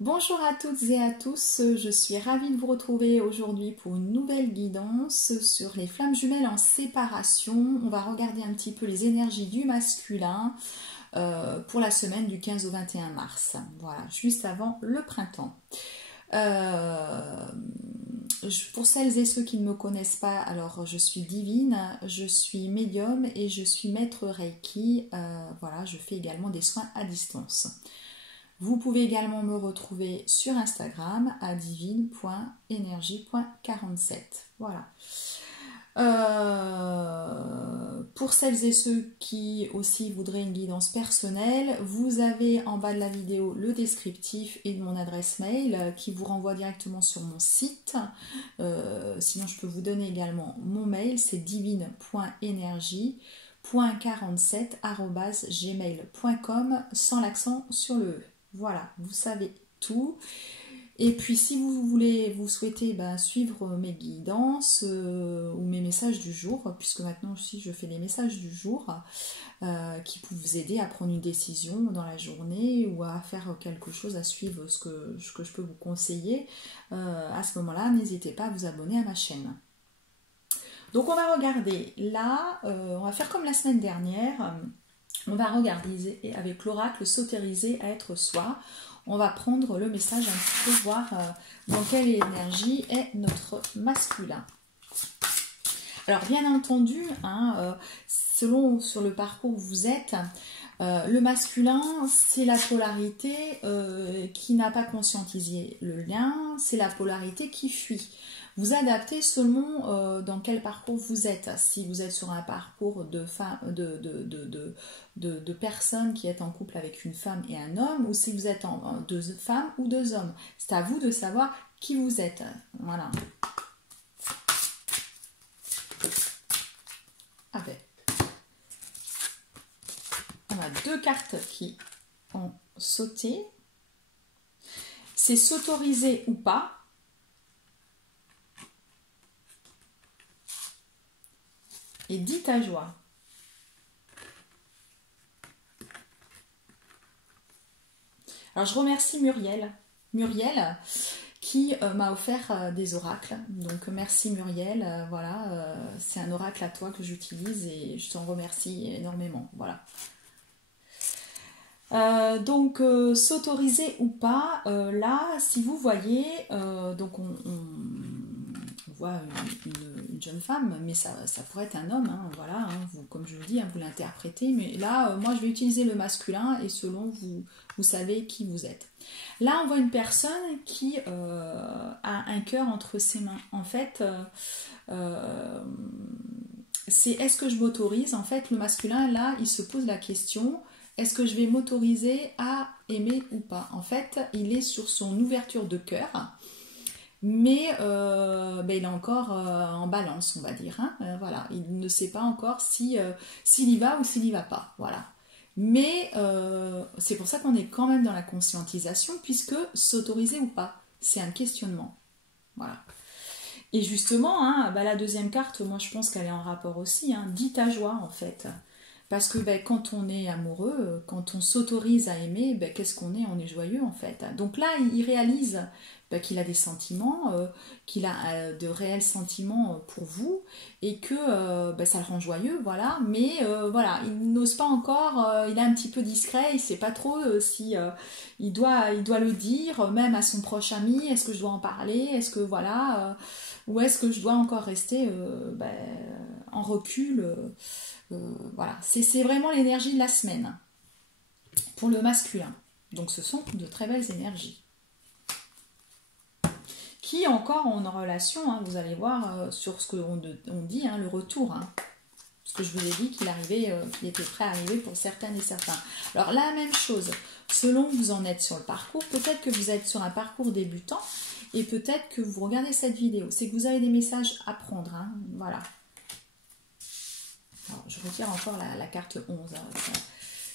Bonjour à toutes et à tous, je suis ravie de vous retrouver aujourd'hui pour une nouvelle guidance sur les flammes jumelles en séparation. On va regarder un petit peu les énergies du masculin pour la semaine du 15 au 21 mars. Voilà, juste avant le printemps. Pour celles et ceux qui ne me connaissent pas, alors je suis divine, je suis médium et je suis maître Reiki. Voilà, je fais également des soins à distance. Vous pouvez également me retrouver sur Instagram à divine.energie.47. Voilà. Pour celles et ceux qui aussi voudraient une guidance personnelle, vous avez en bas de la vidéo le descriptif et mon adresse mail qui vous renvoie directement sur mon site. Sinon, je peux vous donner également mon mail, c'est divine.energie.47@gmail.com sans l'accent sur le E. Voilà, vous savez tout. Et puis si vous souhaitez suivre mes guidances ou mes messages du jour, puisque maintenant aussi je fais des messages du jour qui peuvent vous aider à prendre une décision dans la journée ou à faire quelque chose, à suivre ce que je peux vous conseiller, à ce moment-là, n'hésitez pas à vous abonner à ma chaîne. Donc on va regarder là, on va faire comme la semaine dernière. On va regarder avec l'oracle s'autoriser à être soi. On va prendre le message un petit peu, voir dans quelle énergie est notre masculin. Alors bien entendu, selon sur le parcours où vous êtes, le masculin, c'est la polarité qui n'a pas conscientisé le lien, c'est la polarité qui fuit. Vous adaptez selon dans quel parcours vous êtes. Si vous êtes sur un parcours de personnes qui êtes en couple avec une femme et un homme, ou si vous êtes deux femmes ou deux hommes. C'est à vous de savoir qui vous êtes. Voilà. Ah ben. On a deux cartes qui ont sauté. C'est s'autoriser ou pas. Et dis ta joie. Alors je remercie Muriel qui m'a offert des oracles. Donc merci Muriel, voilà, c'est un oracle à toi que j'utilise et je t'en remercie énormément. Voilà. Donc s'autoriser ou pas, là si vous voyez, donc on voit une jeune femme, mais ça pourrait être un homme, voilà, vous, comme je vous dis, vous l'interprétez, mais là moi je vais utiliser le masculin et selon vous savez qui vous êtes. Là on voit une personne qui a un cœur entre ses mains. En fait, c'est est-ce que je m'autorise, en fait le masculin là il se pose la question, est-ce que je vais m'autoriser à aimer ou pas? En fait il est sur son ouverture de cœur, mais il est encore en balance, on va dire. Voilà, il ne sait pas encore s'il y va ou s'il n'y va pas. Voilà. Mais c'est pour ça qu'on est quand même dans la conscientisation, puisque s'autoriser ou pas, c'est un questionnement. Voilà. Et justement, la deuxième carte, moi je pense qu'elle est en rapport aussi. Dis ta joie en fait. Parce que quand on est amoureux, quand on s'autorise à aimer, qu'est-ce qu'on est? On est joyeux en fait. Donc là, il réalise qu'il a des sentiments, qu'il a de réels sentiments pour vous et que ça le rend joyeux, voilà. Mais voilà, il n'ose pas encore, il est un petit peu discret, il ne sait pas trop si il doit le dire, même à son proche ami. Est-ce que je dois en parler? Est-ce que voilà, ou est-ce que je dois encore rester en recul? Voilà, c'est vraiment l'énergie de la semaine pour le masculin. Donc ce sont de très belles énergies qui encore ont une relation, vous allez voir sur ce qu'on dit, le retour. Parce que je vous ai dit qu'il était prêt à arriver pour certaines et certains. Alors la même chose, selon où vous en êtes sur le parcours, peut-être que vous êtes sur un parcours débutant et peut-être que vous regardez cette vidéo. C'est que vous avez des messages à prendre, voilà. Alors, je retire encore la carte 11.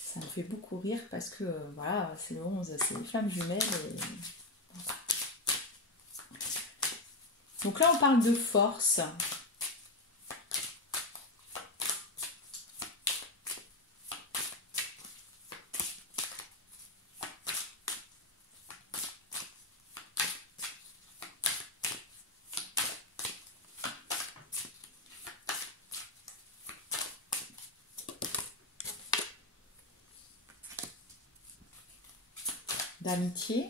Ça me fait beaucoup rire parce que voilà, c'est le 11, c'est les flammes jumelles. Donc là, on parle de force. d'amitié.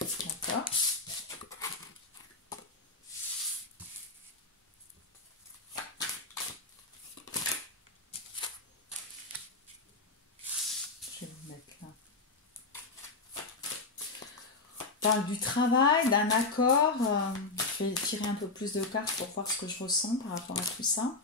D'accord. Je vais vous mettre là. On parle du travail, d'un accord. Je vais tirer un peu plus de cartes pour voir ce que je ressens par rapport à tout ça.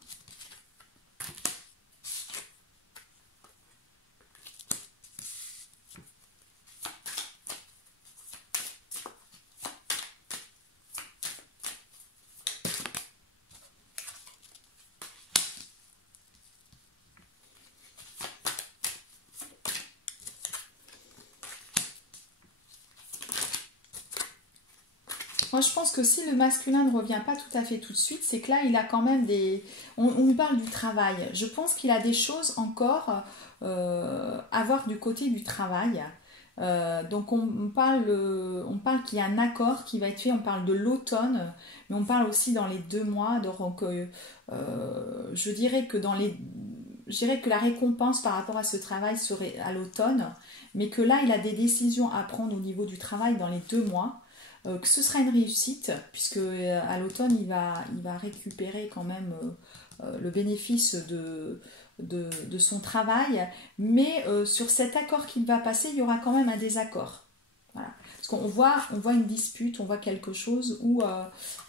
Moi, je pense que si le masculin ne revient pas tout à fait tout de suite, c'est que là, il a quand même des... On nous parle du travail. Je pense qu'il a des choses encore à voir du côté du travail. Donc, on parle qu'il y a un accord qui va être fait. On parle de l'automne, mais on parle aussi dans les 2 mois. Donc, je dirais que la récompense par rapport à ce travail serait à l'automne, mais que là, il a des décisions à prendre au niveau du travail dans les 2 mois. Que ce sera une réussite, puisque à l'automne, il va récupérer quand même le bénéfice de son travail, mais sur cet accord qu'il va passer, il y aura quand même un désaccord. Voilà. Parce qu'on voit une dispute, on voit quelque chose où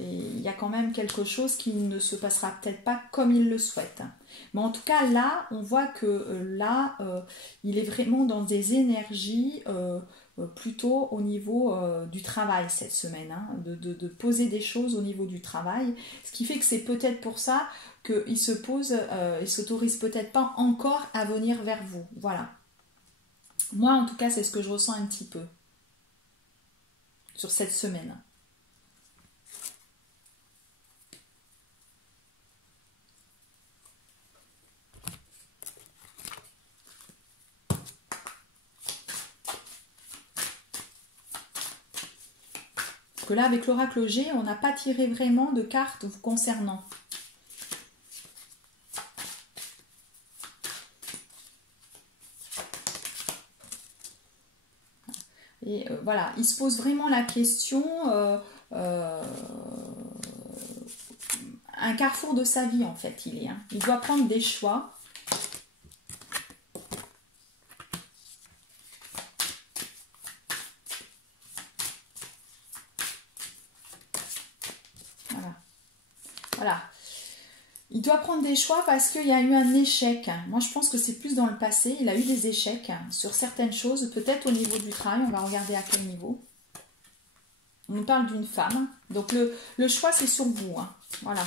il y a quand même quelque chose qui ne se passera peut-être pas comme il le souhaite. Mais en tout cas, là, on voit que il est vraiment dans des énergies plutôt au niveau du travail cette semaine, hein, de poser des choses au niveau du travail, ce qui fait que c'est peut-être pour ça qu'il se pose, il s'autorise peut-être pas encore à venir vers vous, voilà. Moi en tout cas c'est ce que je ressens un petit peu sur cette semaine. Parce que là avec l'oracle G, on n'a pas tiré vraiment de cartes vous concernant. Et voilà, il se pose vraiment la question, un carrefour de sa vie en fait, il est. Hein. Il doit prendre des choix. Voilà. Voilà. Il doit prendre des choix parce qu'il y a eu un échec. Moi, je pense que c'est plus dans le passé. Il a eu des échecs sur certaines choses, peut-être au niveau du travail. On va regarder à quel niveau. On nous parle d'une femme. Donc, le choix, c'est sur vous. Hein. Voilà.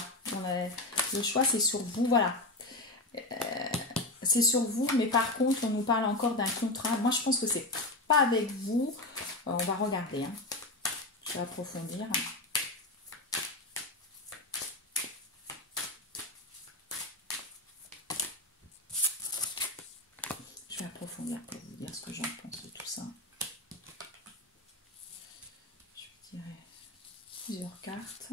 Le choix, c'est sur vous. Voilà. C'est sur vous, mais par contre, on nous parle encore d'un contrat. Moi, je pense que c'est pas avec vous. On va regarder. Hein. Je vais approfondir. Je vais approfondir pour vous dire ce que j'en pense de tout ça. Je vais tirer plusieurs cartes.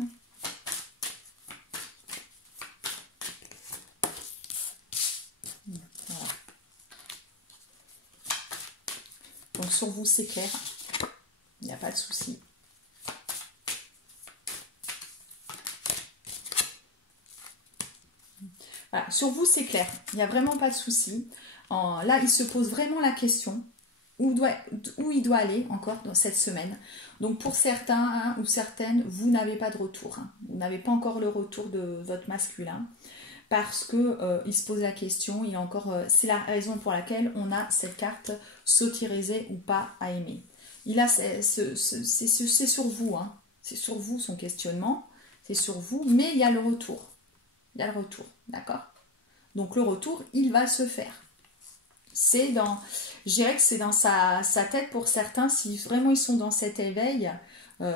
Voilà. Donc sur vous c'est clair, il n'y a pas de souci. Voilà, sur vous c'est clair, il n'y a vraiment pas de souci. Là il se pose vraiment la question où il doit aller encore dans cette semaine. Donc pour certains hein, ou certaines, vous n'avez pas de retour. Hein. Vous n'avez pas encore le retour de votre masculin. Parce que il se pose la question, il a encore, c'est la raison pour laquelle on a cette carte s'autoriser ou pas à aimer. Il a, c'est sur vous, hein. C'est sur vous son questionnement, c'est sur vous, mais il y a le retour. Il y a le retour, d'accord? Donc le retour, il va se faire. C'est dans, je dirais que c'est dans sa tête pour certains, si vraiment ils sont dans cet éveil,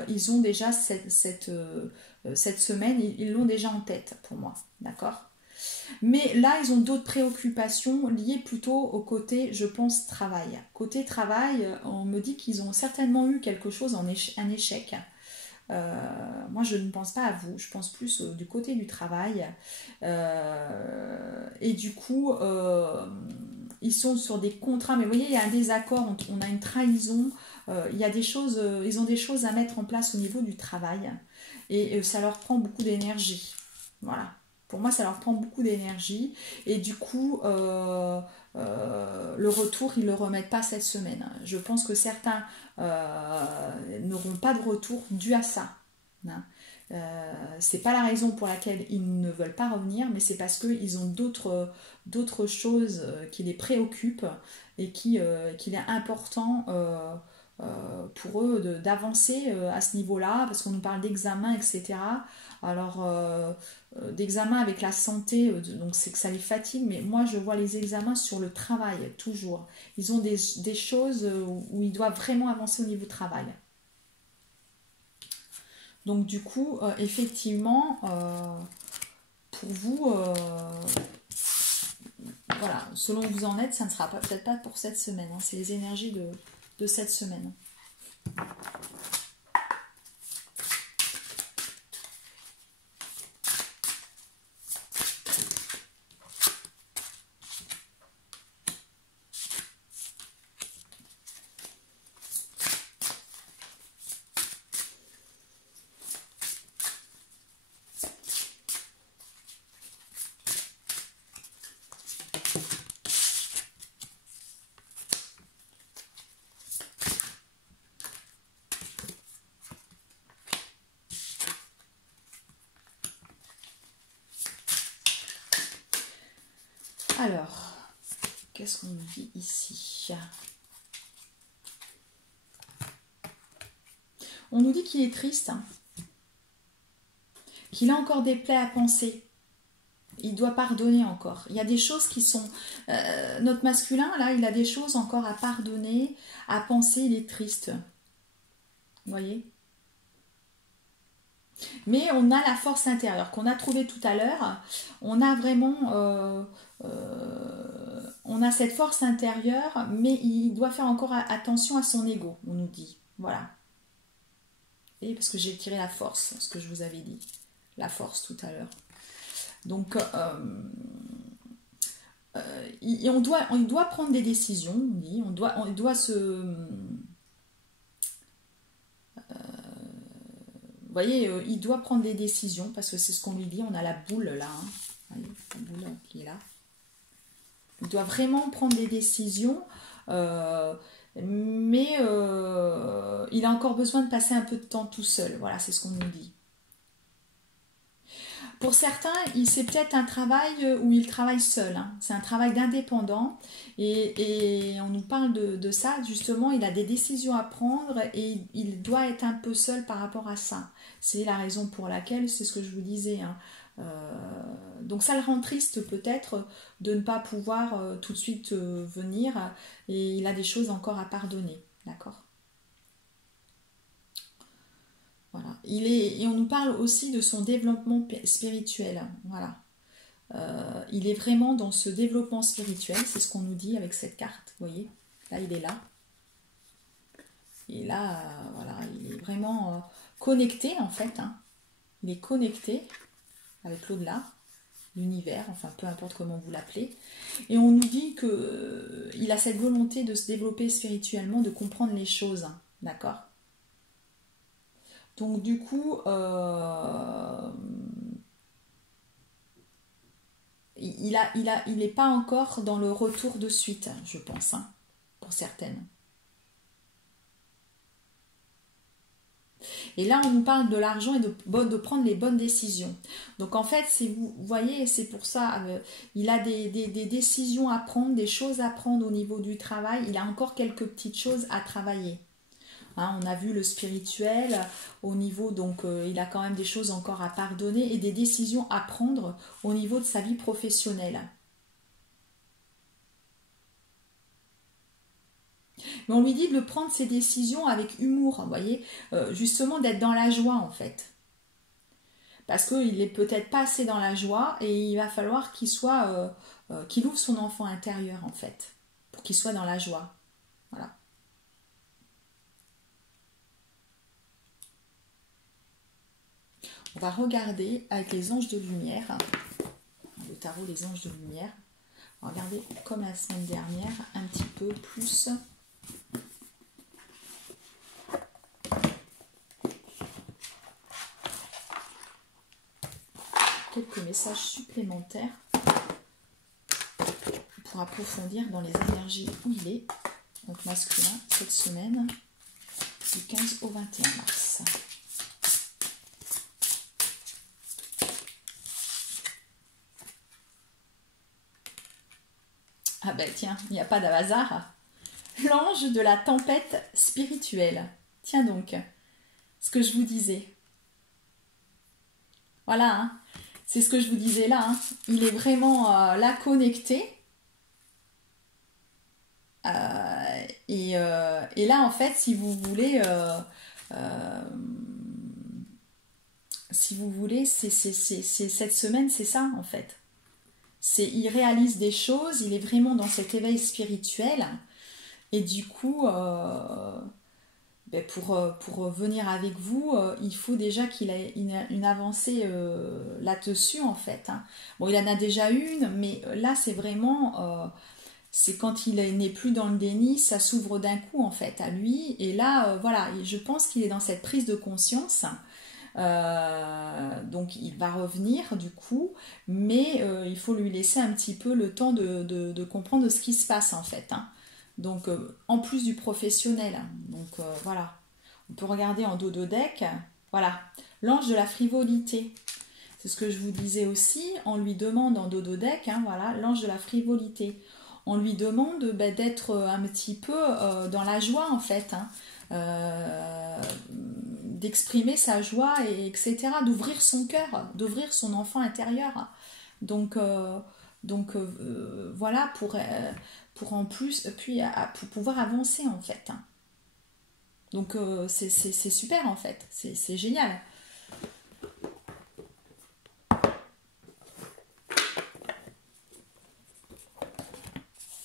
ils ont déjà cette semaine, ils l'ont déjà en tête pour moi, d'accord? Mais là, ils ont d'autres préoccupations liées plutôt au côté, je pense, travail. Côté travail, on me dit qu'ils ont certainement eu quelque chose, un échec. Moi, je ne pense pas à vous, je pense plus du côté du travail. Et du coup, ils sont sur des contrats, mais vous voyez, il y a un désaccord, on a une trahison, il y a des choses, ils ont des choses à mettre en place au niveau du travail, et ça leur prend beaucoup d'énergie. Voilà. Pour moi, ça leur prend beaucoup d'énergie, et du coup, le retour, ils ne le remettent pas cette semaine. Je pense que certains n'auront pas de retour dû à ça. Hein. C'est pas la raison pour laquelle ils ne veulent pas revenir, mais c'est parce qu'ils ont d'autres choses qui les préoccupent et qu'il est important pour eux d'avancer à ce niveau-là, parce qu'on nous parle d'examen, etc. Alors, d'examen avec la santé, donc c'est que ça les fatigue, mais moi je vois les examens sur le travail, toujours. Ils ont des choses où ils doivent vraiment avancer au niveau travail. Donc du coup, effectivement, pour vous, voilà, selon où vous en êtes, ça ne sera peut-être pas pour cette semaine. Hein, c'est les énergies de cette semaine. Alors, qu'est-ce qu'on nous dit ici? On nous dit qu'il est triste, hein, qu'il a encore des plaies à penser. Il doit pardonner encore. Il y a des choses qui sont... notre masculin, là, il a des choses encore à pardonner, à penser, il est triste. Vous voyez? Mais on a la force intérieure qu'on a trouvée tout à l'heure. On a vraiment... on a cette force intérieure, mais il doit faire encore attention à son ego, on nous dit. Voilà. Et parce que j'ai tiré la force, ce que je vous avais dit. La force tout à l'heure. Donc, il doit prendre des décisions, on dit. On doit se... vous voyez, il doit prendre des décisions, parce que c'est ce qu'on lui dit. On a la boule là. Hein. Voyez, la boule qui est là. Il doit vraiment prendre des décisions, mais il a encore besoin de passer un peu de temps tout seul. Voilà, c'est ce qu'on nous dit. Pour certains, c'est peut-être un travail où il travaille seul. Hein. C'est un travail d'indépendant. Et on nous parle de ça. Justement, il a des décisions à prendre et il doit être un peu seul par rapport à ça. C'est la raison pour laquelle, c'est ce que je vous disais. Hein. Donc ça le rend triste peut-être de ne pas pouvoir tout de suite venir. Et il a des choses encore à pardonner. D'accord ? Voilà. Et on nous parle aussi de son développement spirituel. Voilà. Il est vraiment dans ce développement spirituel, c'est ce qu'on nous dit avec cette carte. Vous voyez, là il est là. Et là, voilà, il est vraiment connecté en fait. Hein. Il est connecté avec l'au-delà, l'univers, enfin peu importe comment vous l'appelez. Et on nous dit qu'il a cette volonté de se développer spirituellement, de comprendre les choses. Hein. D'accord ? Donc du coup, il n'est pas encore dans le retour de suite, je pense, hein, pour certaines. Et là, on nous parle de l'argent et de prendre les bonnes décisions. Donc en fait, vous voyez, c'est pour ça, il a des décisions à prendre, des choses à prendre au niveau du travail. Il a encore quelques petites choses à travailler. Hein, on a vu le spirituel au niveau, donc il a quand même des choses encore à pardonner et des décisions à prendre au niveau de sa vie professionnelle. Mais on lui dit de prendre ses décisions avec humour, vous voyez, justement d'être dans la joie en fait. Parce qu'il n'est peut-être pas assez dans la joie et il va falloir qu'il qu'il ouvre son enfant intérieur en fait, pour qu'il soit dans la joie. Voilà. On va regarder avec les anges de lumière, le tarot des anges de lumière. Regardez, comme la semaine dernière, un petit peu plus. Quelques messages supplémentaires pour approfondir dans les énergies où il est, donc masculin, cette semaine, du 15 au 21 mars. Ah ben tiens, il n'y a pas de hasard. L'ange de la tempête spirituelle. Tiens donc, ce que je vous disais. Voilà, hein. C'est ce que je vous disais là. Hein. Il est vraiment là connecté. Et là, en fait, si vous voulez, c'est cette semaine, c'est ça, en fait. Il réalise des choses, il est vraiment dans cet éveil spirituel. Et du coup, pour venir avec vous, il faut déjà qu'il ait une avancée là-dessus, en fait. Hein. Bon, il en a déjà une, mais là, c'est vraiment... c'est quand il n'est plus dans le déni, ça s'ouvre d'un coup, en fait, à lui. Et là, voilà, je pense qu'il est dans cette prise de conscience. Donc il va revenir du coup, mais il faut lui laisser un petit peu le temps de comprendre ce qui se passe en fait. Hein. Donc en plus du professionnel, donc voilà, on peut regarder en dodo deck, voilà, l'ange de la frivolité. C'est ce que je vous disais aussi, on lui demande en dodo deck, hein, voilà, l'ange de la frivolité. On lui demande d'être un petit peu dans la joie en fait. Hein. D'exprimer sa joie, etc., d'ouvrir son cœur, d'ouvrir son enfant intérieur. Donc voilà, pour en plus, puis pour pouvoir avancer en fait. Donc c'est super en fait, c'est génial.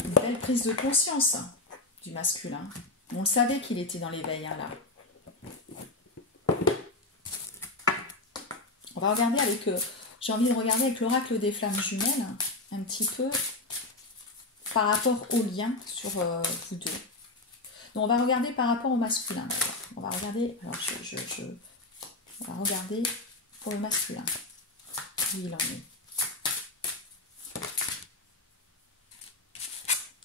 Une belle prise de conscience du masculin. On le savait qu'il était dans l'éveil hein, là. On va regarder avec, j'ai envie de regarder avec l'oracle des flammes jumelles, un petit peu par rapport au lien sur vous deux. Donc on va regarder par rapport au masculin. On va regarder, alors on va regarder pour le masculin, où il en est.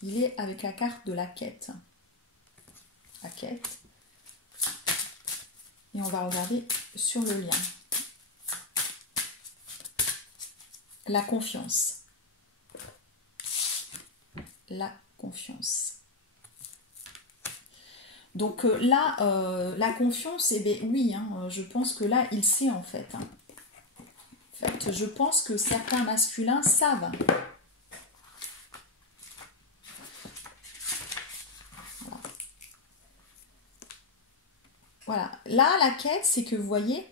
Il est avec la carte de la quête. La quête. Et on va regarder sur le lien. La confiance. La confiance. Donc là, la confiance, eh bien, oui, hein, je pense que là, il sait en fait. Hein. En fait, je pense que certains masculins savent. Voilà. Voilà. Là, la quête, c'est que vous voyez,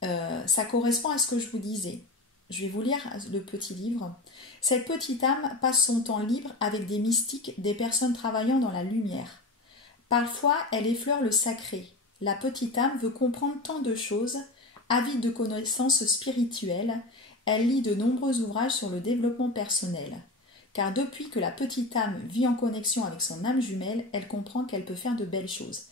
ça correspond à ce que je vous disais. Je vais vous lire le petit livre. Cette petite âme passe son temps libre avec des mystiques, des personnes travaillant dans la lumière. Parfois, elle effleure le sacré. La petite âme veut comprendre tant de choses, avide de connaissances spirituelles. Elle lit de nombreux ouvrages sur le développement personnel. Car depuis que la petite âme vit en connexion avec son âme jumelle, elle comprend qu'elle peut faire de belles choses.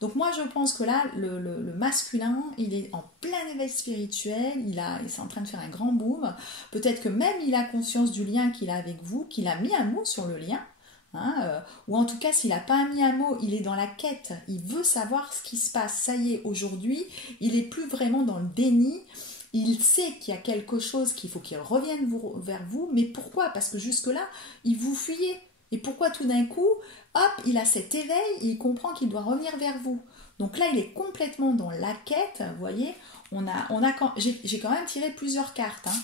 Donc moi je pense que là, le masculin, il est en plein éveil spirituel, il est en train de faire un grand boom. Peut-être que même il a conscience du lien qu'il a avec vous, qu'il a mis un mot sur le lien. Hein, ou en tout cas s'il n'a pas mis un mot, il est dans la quête, il veut savoir ce qui se passe. Ça y est, aujourd'hui, il n'est plus vraiment dans le déni. Il sait qu'il y a quelque chose qu'il faut qu'il revienne vers vous, mais pourquoi? Parce que jusque-là, il vous fuyait. Et pourquoi tout d'un coup, hop, il a cet éveil, il comprend qu'il doit revenir vers vous. Donc là, il est complètement dans la quête, vous voyez. J'ai quand même tiré plusieurs cartes. Hein.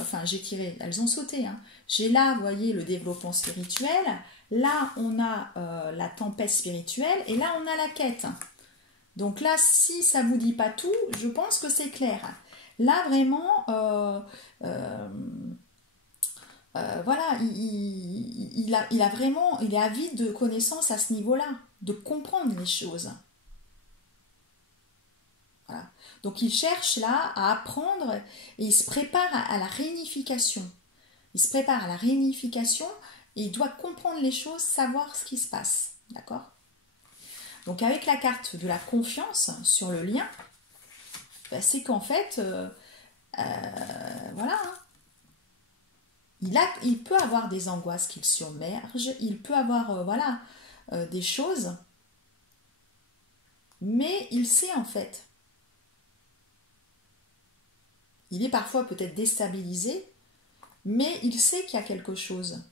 Enfin, j'ai tiré, elles ont sauté. Hein. J'ai là, vous voyez, le développement spirituel. Là, on a la tempête spirituelle. Et là, on a la quête. Donc là, si ça ne vous dit pas tout, je pense que c'est clair. Là, vraiment, voilà, il est avide de connaissances à ce niveau-là, de comprendre les choses. Voilà. Donc il cherche là à apprendre et il se prépare à la réunification. Il se prépare à la réunification et il doit comprendre les choses, savoir ce qui se passe. D'accord? Donc avec la carte de la confiance sur le lien, ben, c'est qu'en fait, voilà, hein, il peut avoir des angoisses qu'il submerge, il peut avoir voilà, des choses, mais il sait en fait. Il est parfois peut-être déstabilisé, mais il sait qu'il y a quelque chose.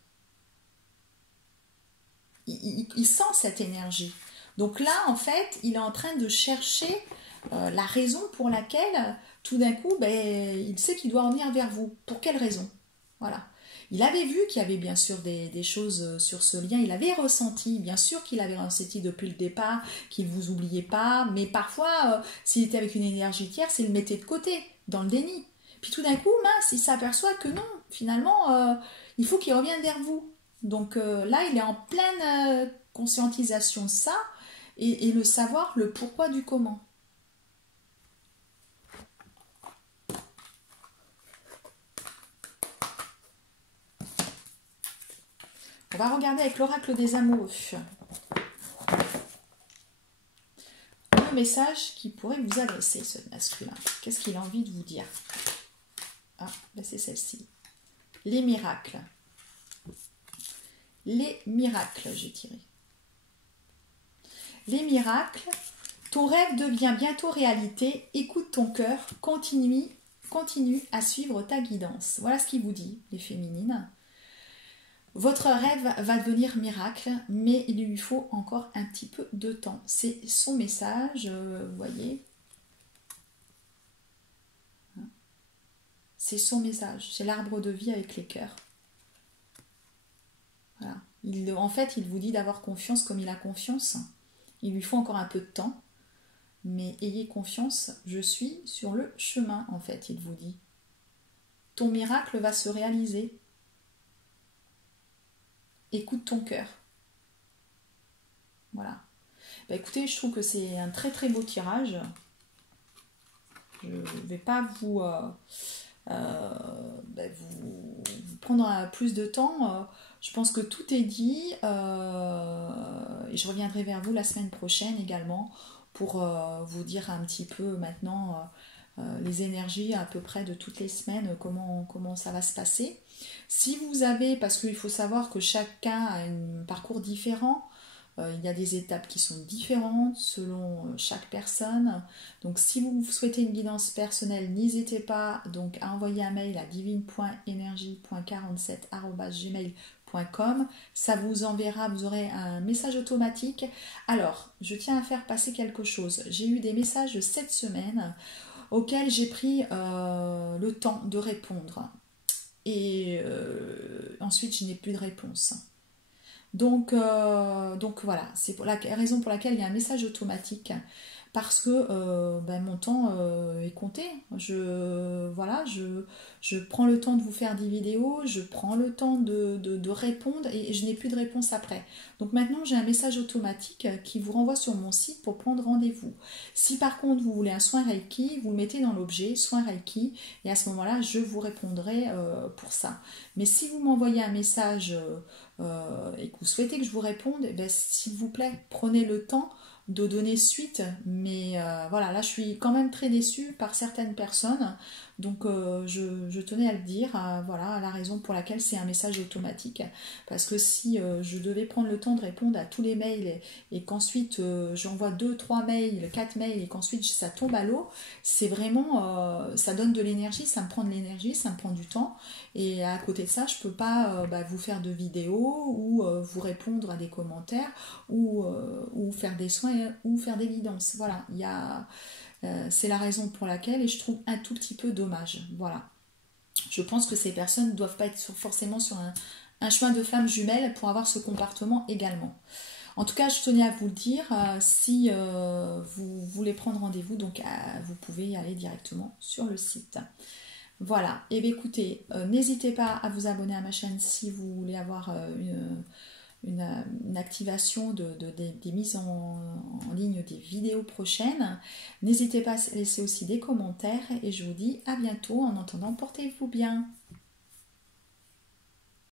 Il sent cette énergie. Donc là, en fait, il est en train de chercher la raison pour laquelle, tout d'un coup, ben, il sait qu'il doit en venir vers vous. Pour quelle raison? Voilà. Il avait vu qu'il y avait bien sûr des choses sur ce lien, il avait ressenti, bien sûr qu'il avait ressenti depuis le départ, qu'il ne vous oubliait pas, mais parfois, s'il était avec une énergie tierce, il le mettait de côté, dans le déni. Puis tout d'un coup, mince, il s'aperçoit que non, finalement, il faut qu'il revienne vers vous. Donc là, il est en pleine conscientisation de ça, et le savoir, le pourquoi du comment. On va regarder avec l'oracle des amoureux. Le message qui pourrait vous adresser, ce masculin. Qu'est-ce qu'il a envie de vous dire? Ah, ben c'est celle-ci. Les miracles. Les miracles, j'ai tiré. Les miracles. Ton rêve devient bientôt réalité. Écoute ton cœur. Continue à suivre ta guidance. Voilà ce qu'il vous dit, les féminines. Votre rêve va devenir miracle, mais il lui faut encore un petit peu de temps. C'est son message, vous voyez. C'est son message. C'est l'arbre de vie avec les cœurs. Voilà. En fait, il vous dit d'avoir confiance comme il a confiance. Il lui faut encore un peu de temps. Mais ayez confiance, je suis sur le chemin, en fait, il vous dit. Ton miracle va se réaliser. Écoute ton cœur. Voilà. Bah écoutez, je trouve que c'est un très très beau tirage. Je ne vais pas vous prendre plus de temps. Je pense que tout est dit. Et je reviendrai vers vous la semaine prochaine également pour vous dire un petit peu maintenant les énergies à peu près de toutes les semaines, comment ça va se passer. Si vous avez, parce qu'il faut savoir que chacun a un parcours différent, il y a des étapes qui sont différentes selon chaque personne. Donc si vous souhaitez une guidance personnelle, n'hésitez pas donc à envoyer un mail à divine.energie.47@gmail.com. Ça vous enverra, vous aurez un message automatique. Alors, je tiens à faire passer quelque chose. J'ai eu des messages cette semaine auxquels j'ai pris le temps de répondre. Et ensuite, je n'ai plus de réponse. Donc voilà, c'est la raison pour laquelle il y a un message automatique, parce que mon temps est compté. Je prends le temps de vous faire des vidéos, je prends le temps de répondre et je n'ai plus de réponse après. Donc maintenant j'ai un message automatique qui vous renvoie sur mon site pour prendre rendez-vous. Si par contre vous voulez un soin Reiki, vous le mettez dans l'objet soin Reiki et à ce moment-là je vous répondrai pour ça. Mais si vous m'envoyez un message et que vous souhaitez que je vous réponde, s'il vous plaît, prenez le temps de donner suite. Mais voilà, là je suis quand même très déçue par certaines personnes. Donc je tenais à le dire, voilà la raison pour laquelle c'est un message automatique. Parce que si je devais prendre le temps de répondre à tous les mails et qu'ensuite j'envoie 2, 3 mails, 4 mails et qu'ensuite ça tombe à l'eau, c'est vraiment, ça donne de l'énergie, ça me prend de l'énergie, ça me prend du temps. Et à côté de ça, je peux pas vous faire de vidéos ou vous répondre à des commentaires ou faire des soins ou faire des guidances. Voilà, il y a... c'est la raison pour laquelle, et je trouve un tout petit peu dommage. Voilà. Je pense que ces personnes ne doivent pas être forcément sur un chemin de flammes jumelles pour avoir ce comportement également. En tout cas, je tenais à vous le dire, si vous voulez prendre rendez-vous, donc vous pouvez y aller directement sur le site. Voilà, et bien écoutez, n'hésitez pas à vous abonner à ma chaîne si vous voulez avoir une activation des mises en ligne des vidéos prochaines. N'hésitez pas à laisser aussi des commentaires et je vous dis à bientôt. En attendant, portez-vous bien.